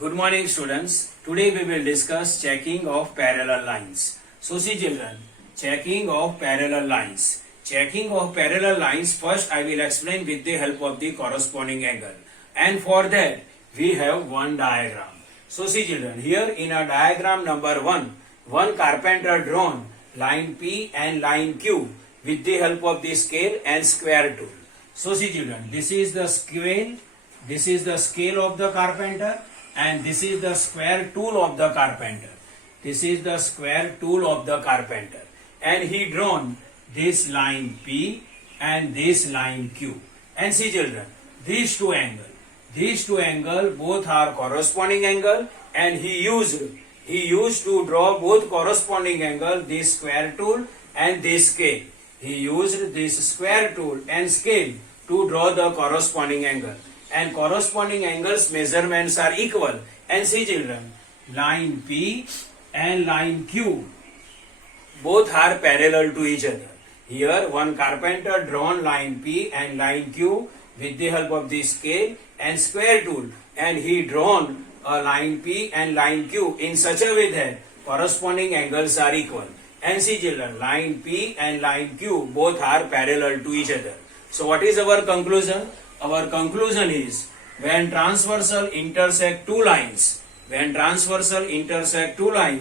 Good morning students. Today we will discuss checking of parallel lines. So see children, checking of parallel lines. Checking of parallel lines, first I will explain with the help of the corresponding angle. And for that we have one diagram. So see children, here in a diagram number 1, one carpenter drawn line P and line Q with the help of the scale and square tool. So see children, this is the scale of the carpenter, and this is the square tool of the carpenter. This is the square tool of the carpenter, and he drawn this line P and this line Q. And see children, these two angle both are corresponding angle, and he used to draw both corresponding angle, this square tool and this scale. He used this square tool and scale to draw the corresponding angle, and corresponding angles measurements are equal. And see children, line P and line Q both are parallel to each other. Here one carpenter drawn line P and line Q with the help of the scale and square tool, and he drawn a line P and line Q in such a way that corresponding angles are equal. And see children, line P and line Q both are parallel to each other. So what is our conclusion? Our conclusion is, when transversal intersect two lines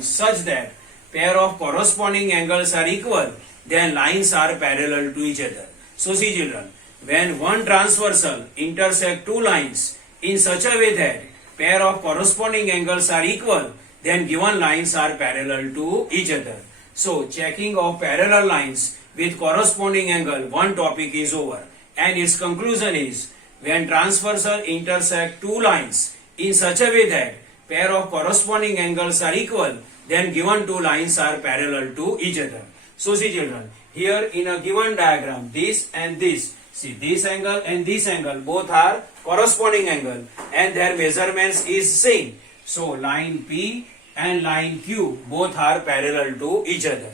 such that pair of corresponding angles are equal, then lines are parallel to each other. So see children, when one transversal intersect two lines in such a way that pair of corresponding angles are equal, then given lines are parallel to each other. So checking of parallel lines with corresponding angle, one topic is over, and its conclusion is, when transversal intersect two lines in such a way that pair of corresponding angles are equal, then given two lines are parallel to each other. So see children, here in a given diagram, this and this, see this angle and this angle both are corresponding angle, and their measurements is same. So line P and line Q both are parallel to each other.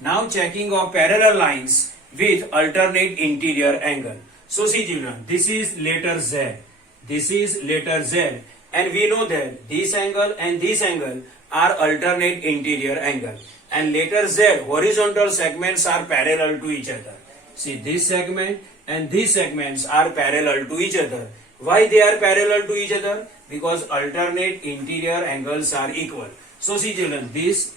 Now checking of parallel lines with alternate interior angle. So see children, this is letter Z, and we know that this angle and this angle are alternate interior angle, and letter Z horizontal segments are parallel to each other. See, this segment and these segments are parallel to each other. Why they are parallel to each other? Because alternate interior angles are equal. So see children, this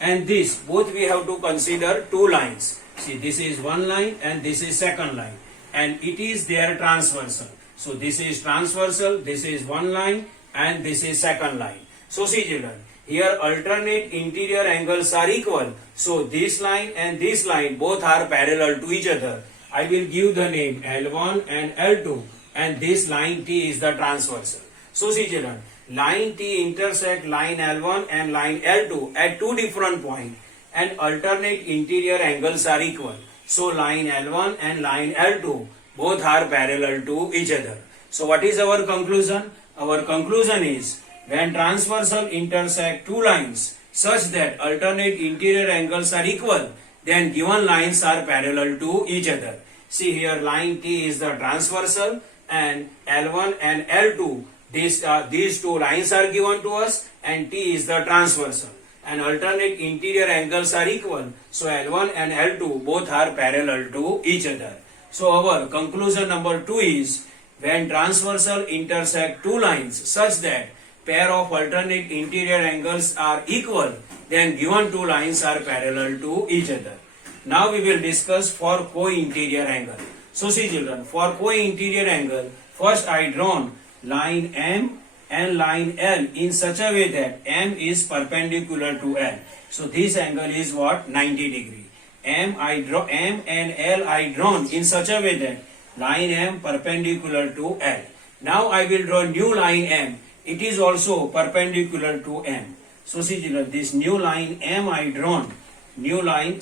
and this both we have to consider two lines. See, this is one line and this is second line, and it is their transversal. So this is transversal, this is one line and this is second line. So see children, here alternate interior angles are equal. So this line and this line both are parallel to each other. I will give the name L1 and L2, and this line T is the transversal. So see children, line T intersect line L1 and line L2 at two different points, and alternate interior angles are equal. So line L1 and line L2 both are parallel to each other. So what is our conclusion? Our conclusion is, when transversal intersect two lines such that alternate interior angles are equal, then given lines are parallel to each other. See here, line T is the transversal, and L1 and L2, these two lines are given to us, and T is the transversal, and alternate interior angles are equal. So L1 and L2 both are parallel to each other. So our conclusion number 2 is, when transversal intersect two lines such that pair of alternate interior angles are equal, then given two lines are parallel to each other. Now we will discuss for co-interior angle. So see children, for co-interior angle, first I drawn line M and line L in such a way that M is perpendicular to L. So this angle is what? 90 degree. M and L I drawn in such a way that line M perpendicular to L. Now I will draw new line M. It is also perpendicular to M. So see children, this new line M I drawn, new line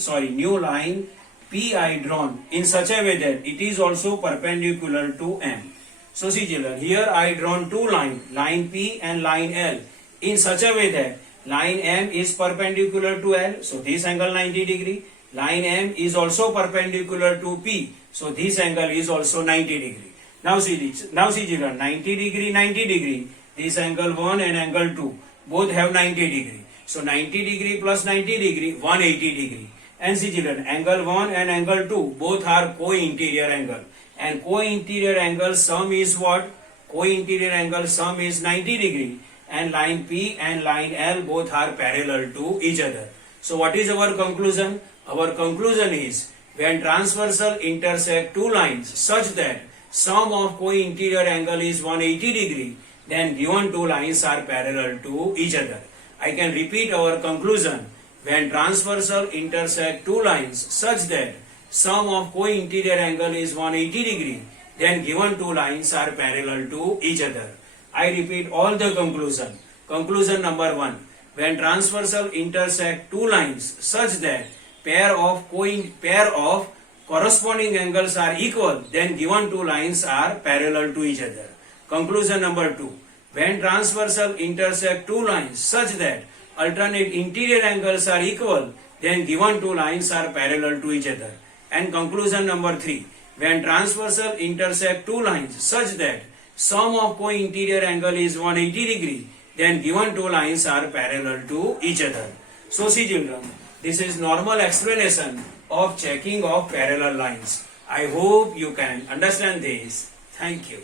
P I drawn in such a way that it is also perpendicular to M. So see children, here I drawn two lines, line P and line L, in such a way that line M is perpendicular to L. So this angle 90 degree. Line M is also perpendicular to P. So this angle is also 90 degree. Now see children, 90 degree, 90 degree. this angle 1 and angle 2 both have 90 degree. So 90 degree plus 90 degree, 180 degree. And see children, angle 1 and angle 2 both are co-interior angle. And co-interior angle sum is what? Co-interior angle sum is 90 degree. And line P and line L both are parallel to each other. So what is our conclusion? Our conclusion is, when transversal intersect two lines such that sum of co-interior angle is 180 degree, then given two lines are parallel to each other. I can repeat our conclusion. When transversal intersect two lines such that sum of co-interior angle is 180 degree, then given two lines are parallel to each other. I repeat all the conclusion. Conclusion number 1. When transversal intersect two lines such that pair of corresponding angles are equal, then given two lines are parallel to each other. Conclusion number 2. When transversal intersect two lines such that alternate interior angles are equal, then given two lines are parallel to each other. And conclusion number 3. When transversal intersect two lines such that sum of co-interior angle is 180 degree, then given two lines are parallel to each other. So see children, this is normal explanation of checking of parallel lines. I hope you can understand this. Thank you.